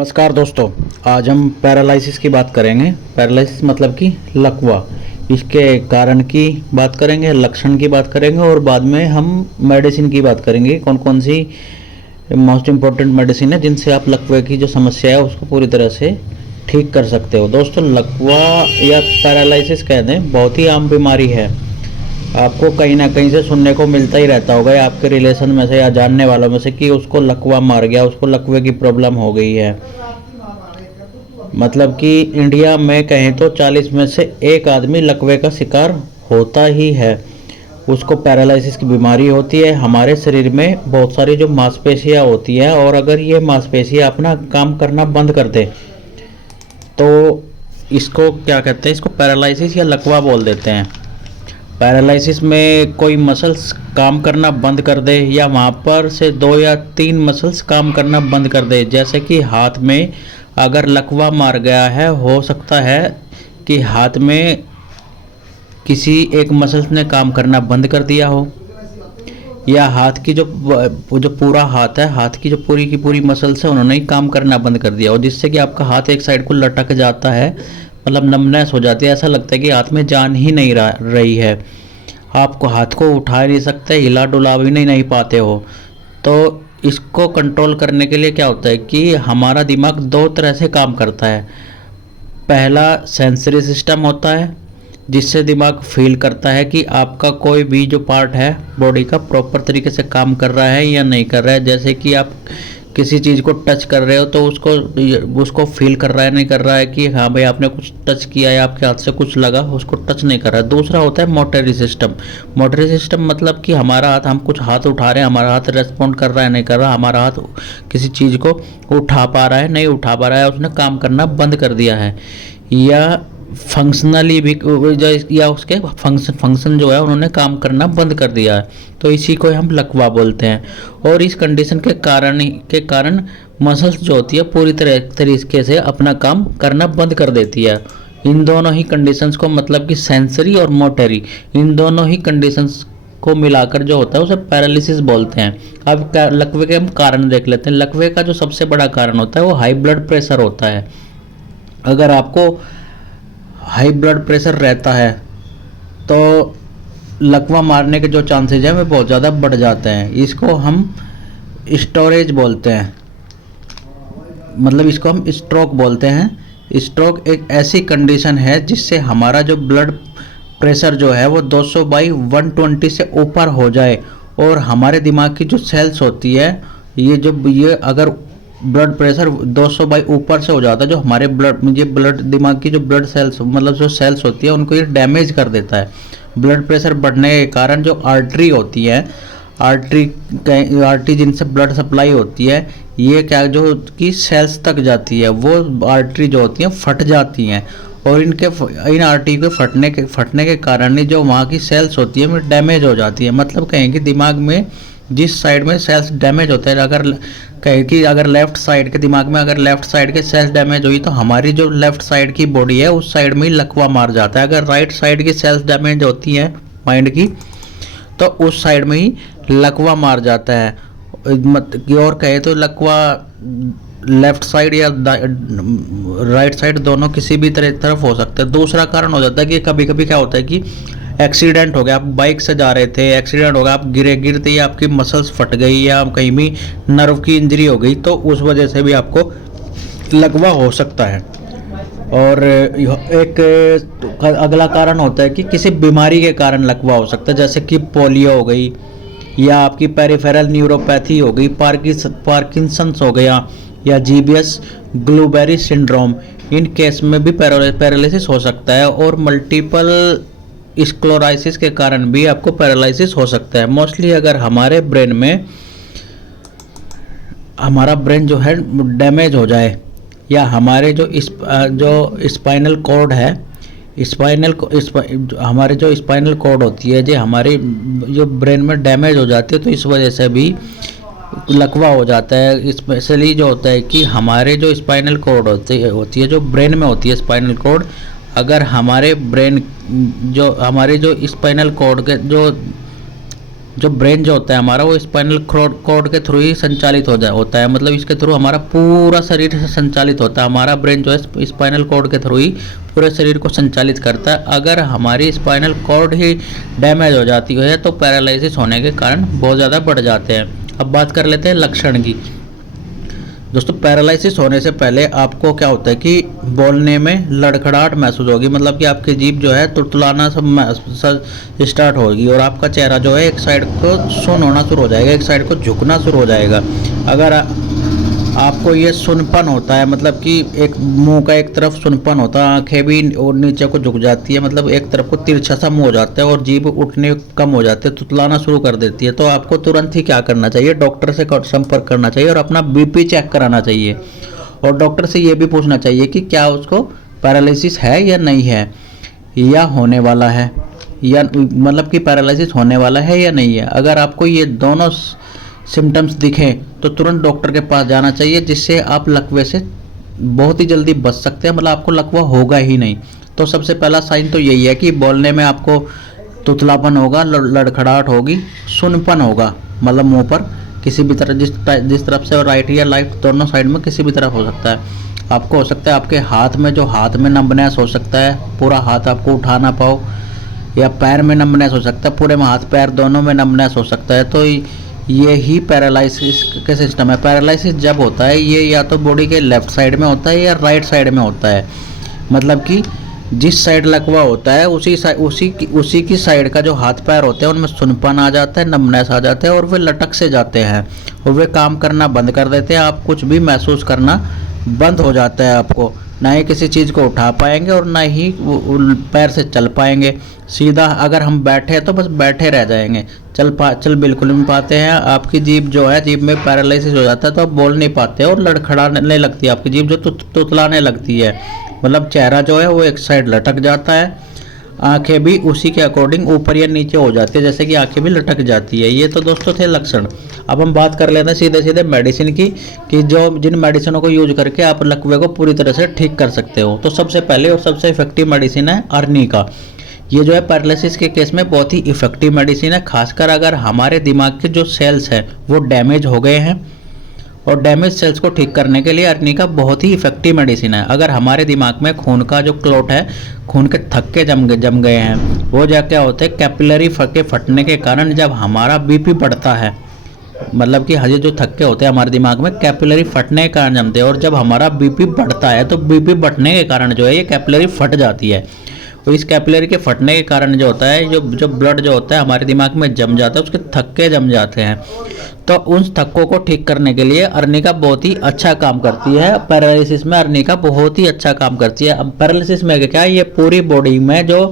नमस्कार दोस्तों। आज हम पैरालिसिस की बात करेंगे। पैरालिसिस मतलब कि लकवा, इसके कारण की बात करेंगे, लक्षण की बात करेंगे और बाद में हम मेडिसिन की बात करेंगे। कौन कौन सी मोस्ट इम्पोर्टेंट मेडिसिन है जिनसे आप लकवे की जो समस्या है उसको पूरी तरह से ठीक कर सकते हो। दोस्तों, लकवा या पैरालिसिस कह दें, बहुत ही आम बीमारी है। आपको कहीं ना कहीं से सुनने को मिलता ही रहता होगा या आपके रिलेशन में से या जानने वालों में से कि उसको लकवा मार गया, उसको लकवे की प्रॉब्लम हो गई है। मतलब कि इंडिया में कहें तो 40 में से एक आदमी लकवे का शिकार होता ही है। उसको पैरालिसिस की बीमारी होती है। हमारे शरीर में बहुत सारी जो मांसपेशियां होती हैं, और अगर ये मांसपेशियां अपना काम करना बंद कर दे तो इसको क्या कहते हैं, इसको पैरालिसिस या लकवा बोल देते हैं। पैरालिसिस में कोई मसल्स काम करना बंद कर दे या वहाँ पर से 2 या 3 मसल्स काम करना बंद कर दे। जैसे कि हाथ में अगर लकवा मार गया है, हो सकता है कि हाथ में किसी एक मसल्स ने काम करना बंद कर दिया हो, या हाथ की जो पूरा हाथ है, हाथ की जो पूरी की पूरी मसल्स है उन्होंने ही काम करना बंद कर दिया हो, जिससे कि आपका हाथ एक साइड को लटक जाता है। मतलब नमनेस हो जाती है, ऐसा लगता है कि हाथ में जान ही नहीं रही है। आपको हाथ को उठा नहीं सकते, हिला डुला भी नहीं पाते हो। तो इसको कंट्रोल करने के लिए क्या होता है कि हमारा दिमाग 2 तरह से काम करता है। पहला सेंसरी सिस्टम होता है, जिससे दिमाग फील करता है कि आपका कोई भी जो पार्ट है बॉडी का प्रॉपर तरीके से काम कर रहा है या नहीं कर रहा है। जैसे कि आप किसी चीज़ को टच कर रहे हो तो उसको फील कर रहा है नहीं कर रहा है कि हाँ भाई आपने कुछ टच किया या आपके हाथ से कुछ लगा, उसको टच नहीं कर रहा है। दूसरा होता है मोटरी सिस्टम। मोटरी सिस्टम मतलब कि हमारा हाथ, हम कुछ हाथ उठा रहे हैं, हमारा हाथ रेस्पॉन्ड कर रहा है नहीं कर रहा, हमारा हाथ किसी चीज़ को उठा पा रहा है नहीं उठा पा रहा है, उसने काम करना बंद कर दिया है। या फंक्शनली भी, या उसके फंक्शन जो है उन्होंने काम करना बंद कर दिया है, तो इसी को हम लकवा बोलते हैं। और इस कंडीशन के कारण मसल्स जो होती है पूरी तरीके से अपना काम करना बंद कर देती है। इन दोनों ही कंडीशंस को, मतलब कि सेंसरी और मोटरी, इन दोनों ही कंडीशंस को मिलाकर जो होता है उसे पैरालिसिस बोलते हैं। अब लकवे के हम कारण देख लेते हैं। लकवे का जो सबसे बड़ा कारण होता है वो हाई ब्लड प्रेशर होता है। अगर आपको हाई ब्लड प्रेशर रहता है तो लकवा मारने के जो चांसेज हैं वे बहुत ज़्यादा बढ़ जाते हैं। इसको हम स्टोरेज बोलते हैं, मतलब इसको हम स्ट्रोक बोलते हैं। स्ट्रोक एक ऐसी कंडीशन है जिससे हमारा जो ब्लड प्रेशर जो है वो 200/120 से ऊपर हो जाए, और हमारे दिमाग की जो सेल्स होती है, ये अगर ब्लड प्रेशर 200 ऊपर से हो जाता है, जो हमारे ब्लड दिमाग की जो ब्लड सेल्स, मतलब जो सेल्स होती है उनको ये डैमेज कर देता है। ब्लड प्रेशर बढ़ने के कारण जो आर्टरी होती है, आर्टरी जिनसे ब्लड सप्लाई होती है, ये क्या जो कि सेल्स तक जाती है, वो आर्टरी जो होती हैं फट जाती हैं, और इन आर्टरी के फटने के कारण ही जो वहाँ की सेल्स होती है वो डैमेज हो जाती है। मतलब कहें कि दिमाग में जिस साइड में सेल्स डैमेज होते हैं, अगर कहें कि अगर लेफ्ट साइड के दिमाग में अगर लेफ्ट साइड के सेल्स डैमेज हुई तो हमारी जो लेफ्ट साइड की बॉडी है उस साइड में ही लकवा मार जाता है। अगर राइट साइड की सेल्स डैमेज होती हैं माइंड की, तो उस साइड में ही लकवा मार जाता है। और कहे तो लकवा लेफ्ट साइड या राइट साइड दोनों किसी भी तरफ हो सकता है। दूसरा कारण हो जाता है कि कभी कभी क्या होता है कि एक्सीडेंट हो गया, आप बाइक से जा रहे थे, एक्सीडेंट हो गया, आप गिरते ही आपकी मसल्स फट गई या कहीं भी नर्व की इंजरी हो गई, तो उस वजह से भी आपको लकवा हो सकता है। और एक अगला कारण होता है कि किसी बीमारी के कारण लकवा हो सकता है, जैसे कि पोलियो हो गई, या आपकी पेरिफेरल न्यूरोपैथी हो गई, पार्किंसंस हो गया, या GBS ग्लूबेरी सिंड्रोम। इन केस में भी पैरालिसिस हो सकता है। और मल्टीपल स्क्लेरोसिस के कारण भी आपको पैरालिसिस हो सकता है। मोस्टली अगर हमारे ब्रेन में हमारा ब्रेन जो है डैमेज हो जाए, या हमारे जो स्पाइनल कॉर्ड है, हमारे जो स्पाइनल कॉर्ड होती है, जो हमारे जो ब्रेन में डैमेज हो जाती है, तो इस वजह से भी लकवा हो जाता है। स्पेशली जो होता है कि हमारे जो स्पाइनल कॉर्ड होती है जो ब्रेन में होती है स्पाइनल कॉर्ड, अगर हमारे ब्रेन हमारे जो स्पाइनल कॉर्ड के जो ब्रेन जो होता है हमारा वो स्पाइनल कॉर्ड के थ्रू ही संचालित होता है, मतलब इसके थ्रू हमारा पूरा शरीर संचालित होता है। हमारा ब्रेन जो है स्पाइनल कॉर्ड के थ्रू ही पूरे शरीर को संचालित करता है। अगर हमारी स्पाइनल कॉर्ड ही डैमेज हो जाती है तो पैरालिसिस होने के कारण बहुत ज़्यादा बढ़ जाते हैं। अब बात कर लेते हैं लक्षण की। दोस्तों पैरालिसिस होने से पहले आपको क्या होता है कि बोलने में लड़खड़ाहट महसूस होगी, मतलब कि आपकी जीभ जो है तुड़तुड़ाना सब स्टार्ट होगी और आपका चेहरा जो है एक साइड को सुन्न होना शुरू हो जाएगा, एक साइड को झुकना शुरू हो जाएगा। अगर आपको ये सुनपन होता है, मतलब कि एक मुंह का एक तरफ सुनपन होता है, आंखें भी और नीचे को झुक जाती है, मतलब एक तरफ को तिरछा सा मुंह हो जाता है और जीभ उठने कम हो जाते हैं, तुतलाना शुरू कर देती है, तो आपको तुरंत ही क्या करना चाहिए, डॉक्टर से संपर्क करना चाहिए और अपना बीपी चेक कराना चाहिए। और डॉक्टर से ये भी पूछना चाहिए कि क्या उसको पैरालिसिस है या नहीं है, या होने वाला है, या मतलब कि पैरालिसिस होने वाला है या नहीं है। अगर आपको ये दोनों सिम्टम्स दिखें तो तुरंत डॉक्टर के पास जाना चाहिए, जिससे आप लकवे से बहुत ही जल्दी बच सकते हैं, मतलब आपको लकवा होगा ही नहीं। तो सबसे पहला साइन तो यही है कि बोलने में आपको तुतलापन होगा, लड़खड़ाहट होगी, सुनपन होगा, मतलब मुंह पर किसी भी तरह जिस तरफ से, राइट या लेफ्ट दोनों साइड में किसी भी तरफ हो सकता है। आपको हो सकता है आपके हाथ में, जो हाथ में नंबनेस हो सकता है, पूरा हाथ आपको उठा ना पाओ, या पैर में नंबनेस हो सकता है, पूरे में हाथ पैर दोनों में नंबनेस हो सकता है। तो ये ही पैरालिसिस के सिस्टम है। पैरालिसिस जब होता है ये या तो बॉडी के लेफ्ट साइड में होता है या राइट साइड में होता है, मतलब कि जिस साइड लकवा होता है उसी की साइड का जो हाथ पैर होते हैं उनमें सुनपन आ जाता है, नमनेस आ जाता है और वे लटक से जाते हैं और वे काम करना बंद कर देते हैं। आप कुछ भी महसूस करना बंद हो जाता है, आपको ना ही किसी चीज़ को उठा पाएंगे और ना ही पैर से चल पाएंगे। सीधा अगर हम बैठे हैं तो बस बैठे रह जाएंगे, चल बिल्कुल नहीं पाते हैं। आपकी जीभ जो है, जीभ में पैरालिसिस हो जाता है तो आप बोल नहीं पाते और लड़खड़ाने लगती है आपकी जीभ, जो तुतलाने लगती है, मतलब चेहरा जो है वो एक साइड लटक जाता है, आंखें भी उसी के अकॉर्डिंग ऊपर या नीचे हो जाती है, जैसे कि आंखें भी लटक जाती है। ये तो दोस्तों थे लक्षण। अब हम बात कर लेते हैं सीधे सीधे मेडिसिन की, कि जो जिन मेडिसिनों को यूज करके आप लकवे को पूरी तरह से ठीक कर सकते हो। तो सबसे पहले और सबसे इफेक्टिव मेडिसिन है अर्निका। ये जो है पैरालिसिस के केस में बहुत ही इफेक्टिव मेडिसिन है, खासकर अगर हमारे दिमाग के जो सेल्स हैं वो डैमेज हो गए हैं, और डैमेज सेल्स को ठीक करने के लिए अर्निका बहुत ही इफेक्टिव मेडिसिन है। अगर हमारे दिमाग में खून का जो क्लॉट है, खून के थक्के जम गए हैं, वो क्या होते हैं, कैपिलरी के फटने के कारण जब हमारा बीपी बढ़ता है, मतलब कि हजे जो थक्के होते हैं हमारे दिमाग में कैपिलरी फटने के कारण जमते हैं, और जब हमारा बीपी बढ़ता है तो बीपी बढ़ने के कारण जो है ये कैपिलरी फट जाती है। और इस कैपिलरी के फटने के कारण जो होता है, जो ब्लड जो होता है हमारे दिमाग में जम जाता है, उसके थक्के जम जाते हैं। तो उन थक्कों को ठीक करने के लिए अर्निका बहुत ही अच्छा काम करती है। पैरालिसिस में अर्निका बहुत ही अच्छा काम करती है। अब पैरालिसिस में क्या है, ये पूरी बॉडी में जो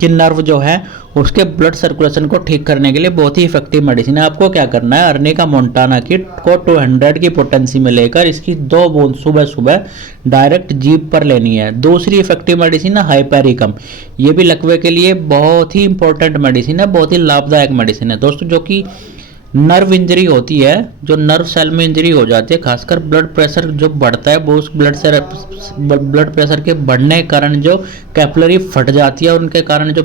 कि नर्व जो है उसके ब्लड सर्कुलेशन को ठीक करने के लिए बहुत ही इफेक्टिव मेडिसिन है। आपको क्या करना है, अर्निका मोंटाना किट को 200 की पोटेंसी में लेकर इसकी 2 बूंद सुबह सुबह डायरेक्ट जीभ पर लेनी है। दूसरी इफेक्टिव मेडिसिन है हाइपेरिकम। ये भी लकवे के लिए बहुत ही इंपॉर्टेंट मेडिसिन है, बहुत ही लाभदायक मेडिसिन है दोस्तों। जो कि नर्व इंजरी होती है, जो नर्व सेल में इंजरी हो जाती है, खासकर ब्लड प्रेशर जो बढ़ता है, वो उस ब्लड प्रेशर के बढ़ने के कारण जो कैपिलरी फट जाती है और उनके कारण जो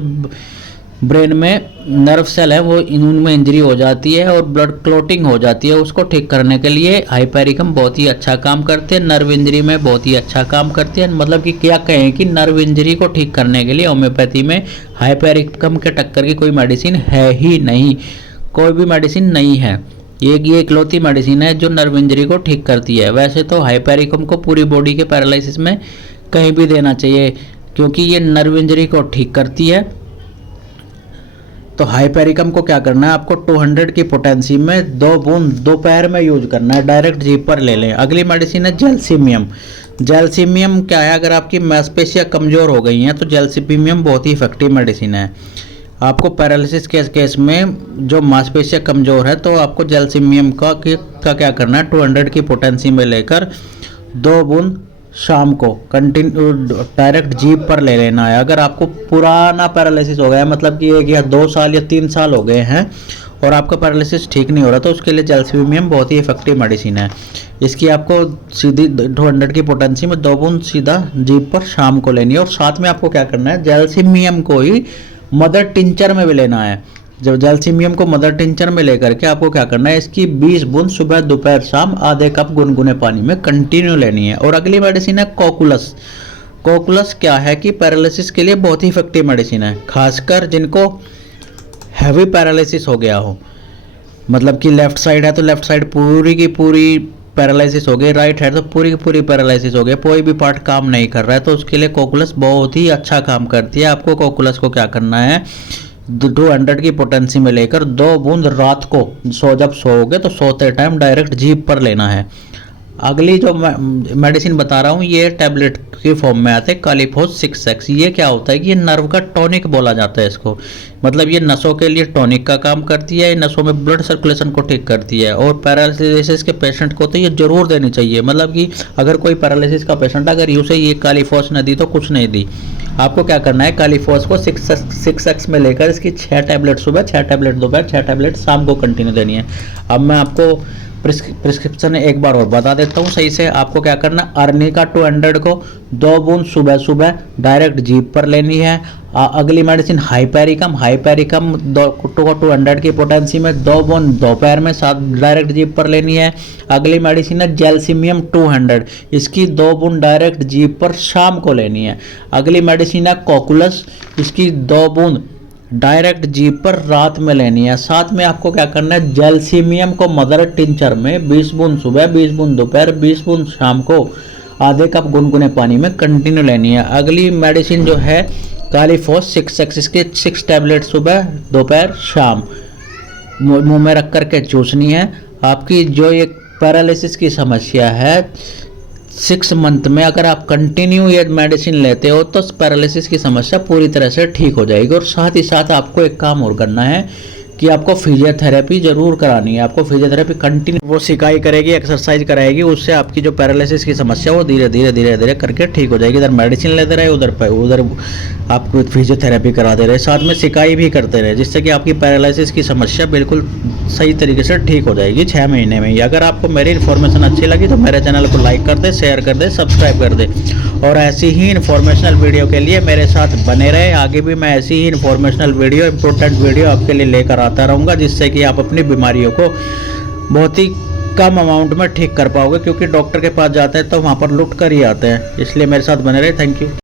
ब्रेन में नर्व सेल है वो उनमें इंजरी हो जाती है और ब्लड क्लॉटिंग हो जाती है। उसको ठीक करने के लिए हाइपेरिकम बहुत ही अच्छा काम करते हैं, नर्व इंजरी में बहुत ही अच्छा काम करते हैं। मतलब कि क्या कहें कि नर्व इंजरी को ठीक करने के लिए होम्योपैथी में हाइपेरिकम के टक्कर की कोई मेडिसिन है ही नहीं, कोई भी मेडिसिन नहीं है। ये इकलौती मेडिसिन है जो नर्व इंजरी को ठीक करती है। वैसे तो हाइपेरिकम को पूरी बॉडी के पैरालिसिस में कहीं भी देना चाहिए, क्योंकि ये नर्व इंजरी को ठीक करती है। तो हाइपेरिकम को क्या करना है, आपको 200 की पोटेंसी में 2 बूंद दोपहर में यूज करना है, डायरेक्ट जीभ पर ले लें। अगली मेडिसिन है जेलसीमियम। जेलसीमियम क्या है, अगर आपकी मांसपेशियां कमज़ोर हो गई हैं तो जेलसीमियम बहुत ही इफेक्टिव मेडिसिन है। आपको पैरालिसिस के केस में जो मांसपेशियां कमज़ोर है तो आपको जेलसीमियम का क्या करना है, 200 की पोटेंसी में लेकर 2 बूंद शाम को कंटिन्यू डायरेक्ट जीभ पर ले लेना है। अगर आपको पुराना पैरालिसिस हो गया है, मतलब कि 1 या 2 साल या 3 साल हो गए हैं और आपका पैरालिसिस ठीक नहीं हो रहा, तो उसके लिए जेलसीमियम बहुत ही इफेक्टिव मेडिसिन है। इसकी आपको सीधी 200 की पोटेंसी में 2 बूंद सीधा जीभ पर शाम को लेनी है। और साथ में आपको क्या करना है, जेलसीमियम को ही मदर टिंचर में भी लेना है। जब जैल्सीमियम को मदर टिंचर में लेकर के आपको क्या करना है, इसकी 20 बूंद सुबह दोपहर शाम आधे कप गुनगुने पानी में कंटिन्यू लेनी है। और अगली मेडिसिन है कोकुलस। कोकुलस क्या है कि पैरालिसिस के लिए बहुत ही इफेक्टिव मेडिसिन है, खासकर जिनको हैवी पैरालिसिस हो गया हो, मतलब कि लेफ्ट साइड है तो लेफ्ट साइड पूरी की पूरी पैरालिसिस हो गई, राइट है तो पूरी की पूरी पैरालिसिस हो गई, कोई भी पार्ट काम नहीं कर रहा है, तो उसके लिए कोकुलस बहुत ही अच्छा काम करती है। आपको कोकुलस को क्या करना है, 200 की पोटेंसी में लेकर 2 बूंद रात को जब सोओगे तो सोते टाइम डायरेक्ट जीभ पर लेना है। अगली जो मेडिसिन बता रहा हूँ ये टैबलेट की फॉर्म में आते हैं, कालीफोस 6x। ये क्या होता है कि ये नर्व का टॉनिक बोला जाता है इसको, मतलब ये नसों के लिए टॉनिक का काम करती है, नसों में ब्लड सर्कुलेशन को ठीक करती है। और पैरालिसिस के पेशेंट को तो ये जरूर देनी चाहिए, मतलब कि अगर कोई पैरालिसिस का पेशेंट अगर उसे ये कालीफोस न दी तो कुछ नहीं दी। आपको क्या करना है, कालीफोस को 6x में लेकर इसकी 6 टैबलेट सुबह, 6 टैबलेट दोपहर, 6 टैबलेट शाम को कंटिन्यू देनी है। अब मैं आपको प्रिस्क्रिप्शन एक बार और बता देता हूँ सही से। आपको क्या करना, अर्निका 200 को 2 बूंद सुबह सुबह डायरेक्ट जीभ पर लेनी है। अगली मेडिसिन हाइपेरिकम। हाइपेरिकम 200 की पोटेंसी में 2 बूंद दोपहर में साथ डायरेक्ट जीभ पर लेनी है। अगली मेडिसिन है जैल्सीमियम 200, इसकी 2 बूंद डायरेक्ट जीभ पर शाम को लेनी है। अगली मेडिसिन है कोकुलस, इसकी 2 बूंद डायरेक्ट जीभ पर रात में लेनी है। साथ में आपको क्या करना है, जैल्सीमियम को मदर टिंचर में 20 बूंद सुबह, 20 बूंद दोपहर, 20 बूंद शाम को आधे कप गुनगुने पानी में कंटिन्यू लेनी है। अगली मेडिसिन जो है कालीफोस 6x, इसके 6 टैबलेट सुबह दोपहर शाम मुंह में रख करके चूसनी है। आपकी जो ये पैरालिसिस की समस्या है 6 मंथ में अगर आप कंटिन्यू ये मेडिसिन लेते हो तो पैरालिसिस की समस्या पूरी तरह से ठीक हो जाएगी। और साथ ही साथ आपको एक काम और करना है कि आपको फिजियोथेरेपी जरूर करानी है। आपको फिजियोथेरेपी कंटिन्यू वो सिकाई करेगी, एक्सरसाइज कराएगी, उससे आपकी जो पैरालिसिस की समस्या वो धीरे धीरे करके ठीक हो जाएगी। इधर मेडिसिन लेते रहे, उधर आपको फिजियोथेरेपी करा दे रहे, साथ में सिकाई भी करते रहे, जिससे कि आपकी पैरालिसिस की समस्या बिल्कुल सही तरीके से ठीक हो जाएगी 6 महीने में ही। अगर आपको मेरी इन्फॉर्मेशन अच्छी लगी तो मेरे चैनल को लाइक कर दे, शेयर कर दे, सब्सक्राइब कर दे और ऐसी ही इन्फॉर्मेशनल वीडियो के लिए मेरे साथ बने रहे। आगे भी मैं ऐसी ही इन्फॉर्मेशनल वीडियो, इंपॉर्टेंट वीडियो आपके लिए लेकर आता रहूँगा, जिससे कि आप अपनी बीमारियों को बहुत ही कम अमाउंट में ठीक कर पाओगे, क्योंकि डॉक्टर के पास जाते हैं तो वहाँ पर लुट कर ही आते हैं। इसलिए मेरे साथ बने रहे। Thank you.